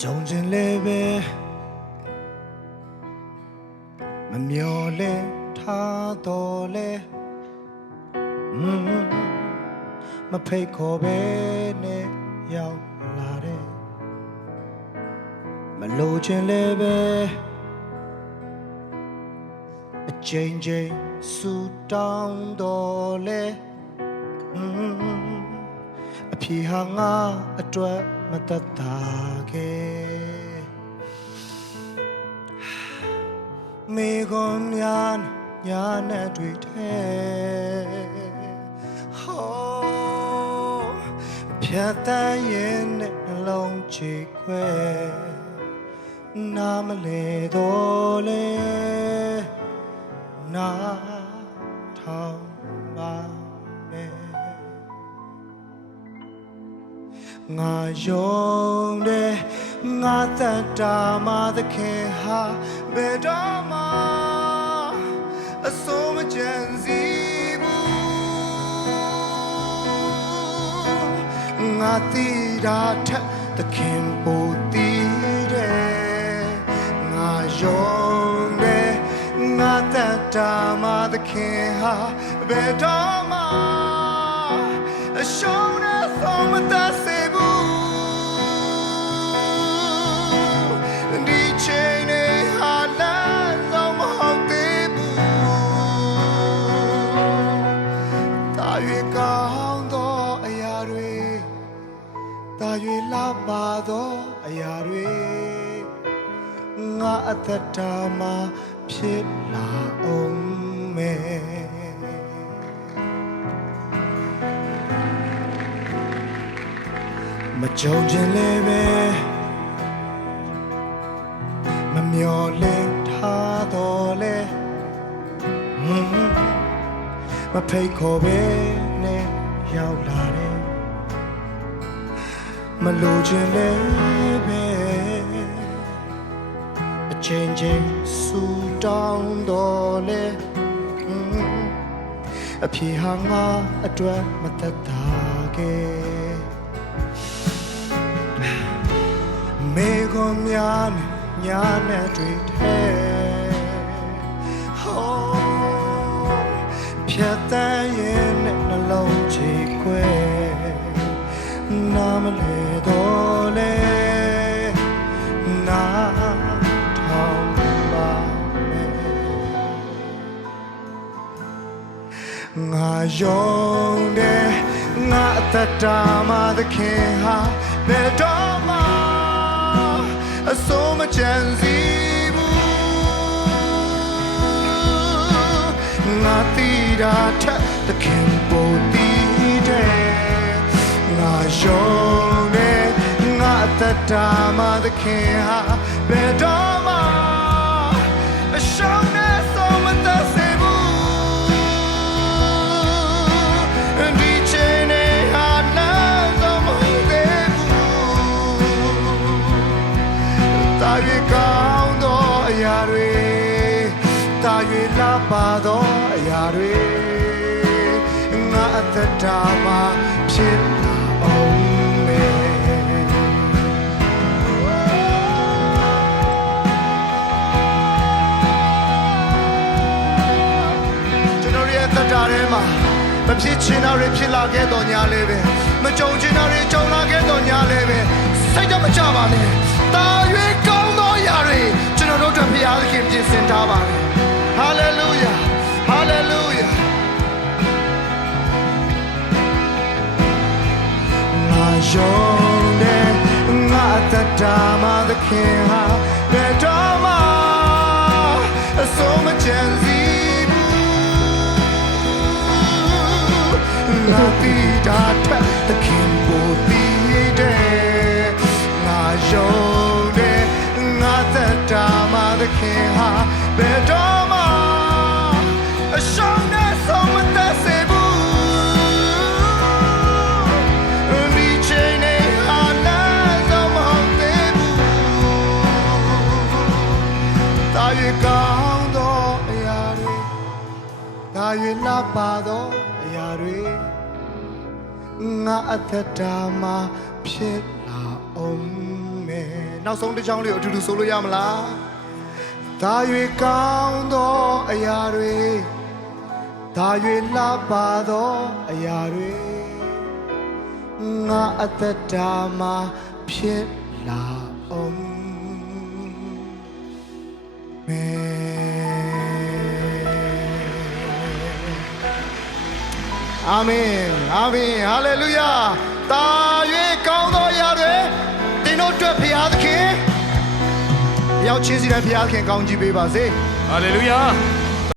ကြုံခြင်းလေးပဲမမျော်လင့်ထားတော့လေမဖိတ်ခေါ်ပဲနဲ့ရောက်လာတယ်မလိုချင်လည်းပဲအချိန်ချင်းဆူတောင်းတော့လေအဖြေဟာငါအတွက်မတတ်တာခဲ့မေကွန်များညာနဲ့တွေ့တဲ့ဟောဖြတ်တန်းရင်နဲ့နှလုံးချေခွဲနားမလဲတော့လေနာထောင်ပါငါယုံတယ်ငါတတ်တာမှသခင်ဟာဘယ်တော့မှအစိုးမကြံစည်ဘူးငါသိတာထက်သခင်ပိုသိတယ်ငါယုံတယ်ငါတတ်တာမှသခင်ဟာဘယ်တော့မှအရှုံးနဲ့ဆုံးမတတ်စေရွေလာပါတော့အရာတွေငါအသက်တာမှာဖြစ်လာအောင်မယ်မကြုံချင်လည်းပဲမမျော်လင့်ထားတော့လေမဖိတ်ခေါ်ပဲနဲ့ရောက်လာတယ်မလိုချင်လည်းပဲအချိန်ချင်းဆူတောင်းတော့လေအဖြေဟာငါအတွက်မတတ်တာခဲ့မေကွန်များညာနဲ့တွေ့တဲ့ဟောဖြတ်တန်းရင်နဲ့နှလုံးချေခွဲနားမလဲတော့လေနာထောင်ပါမယ်ငါယုံတယ်ငါအသက်တာမှသခင်ဟာဘယ်တော့မှအစိုးမကြံစည်ဘူးငါသိတာထက်သခင်ပိုသိတယ်ငါယုံတယ်ငါအသက်တာမှသခင်ဟာဘယ်တော့မှအရှုံးနဲ့ဆုံးမတတ်စေဘူးဒီချိန်နဲ့ဟာနာဆုံးမဟုတ်သေးဘူးတာ၍ကောင်းသောအရာတွေတာ၍လာပါသောအရာတွေငါအသက်တာမှဖြစ်မဖြစ်ချင်တာတွေဖြစ်လာခဲ့တော့ညာလေးပဲမကြုံချင်တာတွေကြုံလာခဲ့တော့ညာလေးပဲစိတ်တော့မကြပါနဲ့တာ၍ကောင်းသောຢာတွေကျွန်တော်တို့အတွက်ဘုရားသခင်ပြင်ဆင်ထားပါတယ်ဟာလေလုယာဟာလေလုယာငါယုံတယ်ငါတတ်တာမှသခင်ဟာဘယ်တော့မှအစိုးမကြံစည်ငါသိတာထက်သခင်ပိုသိတယ်ငါယုံတယ်ငါသက်တာမှသခင်ဟာဘယ်တော့မှအရှုံးနဲ့ဆုံးမတတ်စေဘူးဒီချိန်နဲ့ဟာနာဆုံးမဟုတ်သေးဘူးတာ၍ကောင်းသောအရာတွေတာ၍လာပါသောအရာတွေငါအသက်တာမှာဖြစ်လာအောင်မယ် နောက်ဆုံးတစ်ချောင်းလေးကိုအတူတူဆိုလို့ရမလားဒါ၍ကောင်းသောအရာတွေဒါ၍လှပသောအရာတွေငါအသက်တာမှာဖြစ်လာအောင်မေအာမင်အာမင်ဟာလေလုယာတာ၍ကောင်းသောအရာတွေတင်းတို့အတွက်ဖခင်သခင်ရောက်ချင်းစီတဲ့ဖခင်ကောင်းကြီးပေးပါစေဟာလေလုယာ